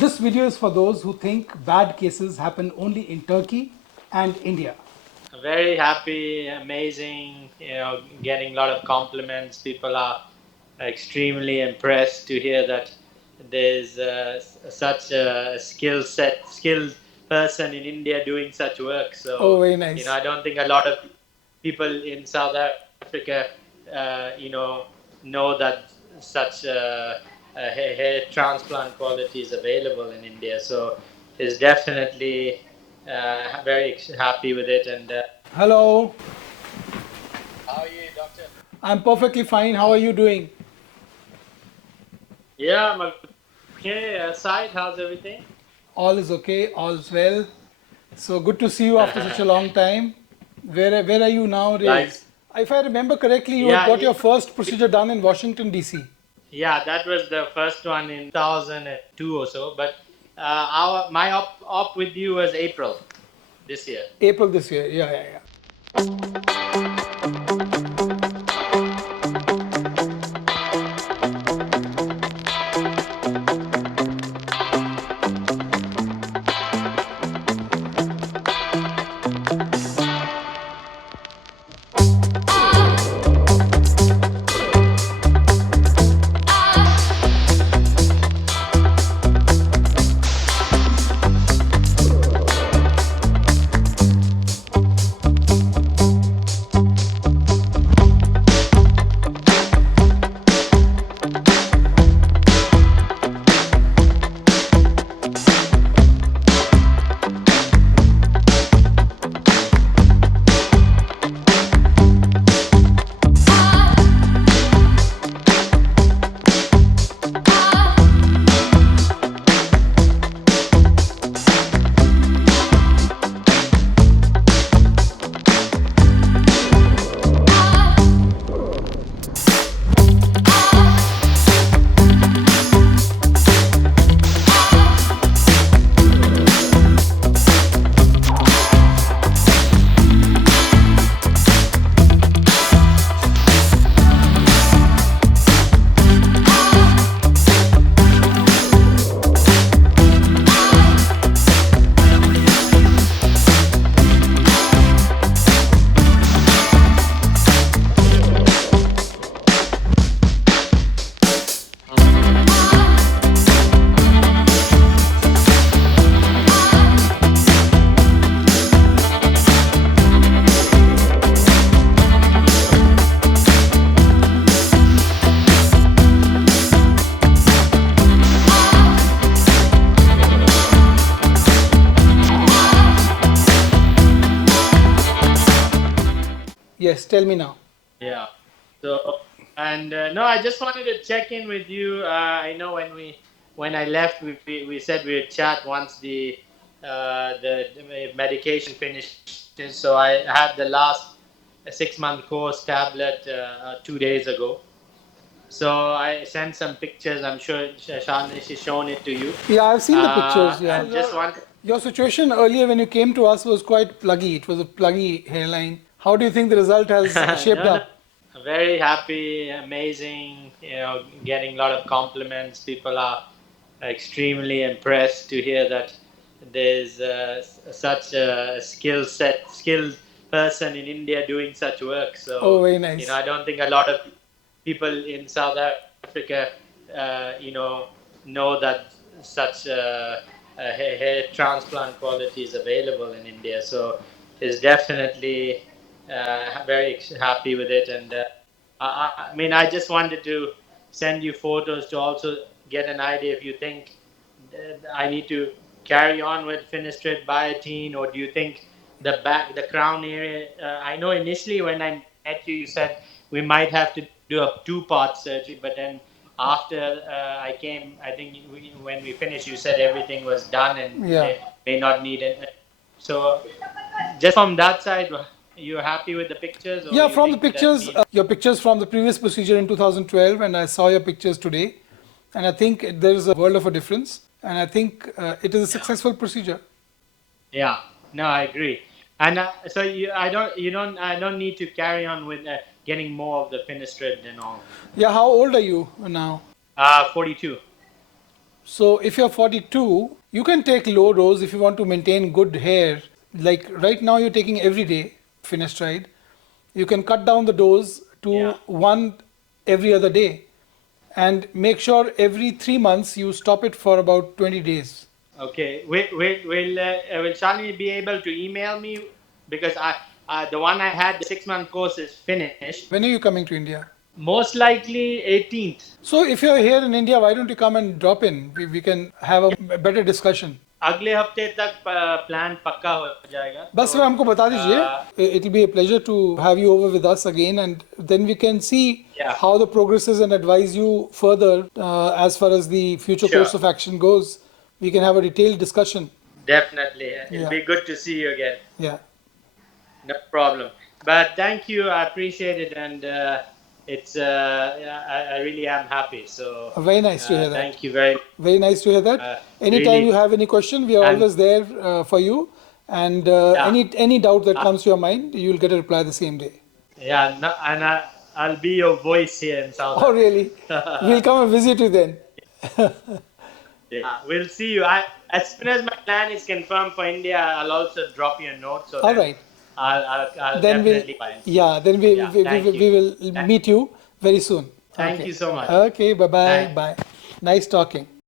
This video is for those who think bad cases happen only in Turkey and India. Very happy, amazing, getting a lot of compliments. People are extremely impressed to hear that there's such a skilled person in India doing such work. Oh, So, very nice. I don't think a lot of people in South Africa, know that such hair transplant quality is available in India. So, it's definitely very happy with it. And Hello, how are you, doctor? I'm perfectly fine. How are you doing? Yeah, I'm okay. Side, how's everything? All is okay, all is well. So good to see you after such a long time. Where are you Like, nowadays? If I remember correctly, you had yeah, got your first procedure done in Washington, D.C. yeah, that was the first one in 2002 or so. But my op with you was April this year. April this year. Yeah, yeah, yeah. Yes, tell me now. Yeah. So, and no, I just wanted to check in with you. I know when I left, we said we would chat once the medication finishes. So I had the last 6 month course tablet 2 days ago. So I sent some pictures. I'm sure Shanish has shown it to you. Yeah, I've seen the pictures. Yeah. And just want. Your situation earlier when you came to us was quite pluggy. It was a pluggy hairline. How do you think the result has shaped No, no. up? Very happy, amazing. Getting a lot of compliments. People are extremely impressed to hear that there's such a skilled person in India doing such work. Oh, So, very nice. I don't think a lot of people in South Africa, know that such hair transplant quality is available in India. So, it's definitely very happy with it. And I mean, I just wanted to send you photos to also get an idea if you think I need to carry on with Finestrate Biotine, or do you think the crown area? I know initially when I met you, you said we might have to do a two-part surgery, but then after I came, I think when we finished, you said everything was done and Yeah. they may not need it. So just from that side, you're happy with the pictures, or Yeah, you from the think that pictures, needs? your pictures from the previous procedure in 2012, and I saw your pictures today, and I think there is a world of a difference, and I think it is a Yeah. successful procedure. Yeah, no, I agree. And so I don't need to carry on with getting more of the Finestrate and all. Yeah, how old are you now? 42. So if you're 42, you can take low dose if you want to maintain good hair. Like right now, you're taking every day finasteride. You can cut down the dose Yeah. to one every other day, and make sure every 3 months you stop it for about 20 days. Okay. Will Shalini be able to email me, because the one I had, the 6 month course is finished. When are you coming to India? Most likely 18th. So if you're here in India, why don't you come and drop in? We can have a better discussion. अगले हफ्ते तक plan पक्का हो जाएगा. बस तो हमको बता दीजिए. It will be a pleasure to have you over with us again, and then we can see Yeah. how the progress is and advise you further as far as the future Sure. course of action goes. We can have a detailed discussion. Definitely. It'll Yeah. be good to see you again. Yeah. No problem. But thank you. I appreciate it, and it's I really am happy. So Very nice to hear that. thank you very. Very nice to hear that. Anytime Really, you have any question, we are and always there for you. And Yeah. any doubt that comes to your mind, you'll get a reply the same day. yeah, no, and I'll be your voice here in South Oh, Africa. really? We'll come and visit you then. Yeah, we'll see you. As soon as my plan is confirmed for India, I'll also drop you a note. So All then right. I'll Then definitely find. yeah, then Yeah, thank you. we will meet you very soon. Thank Okay. you so much. Okay, bye-bye. Thanks. Bye. Nice talking.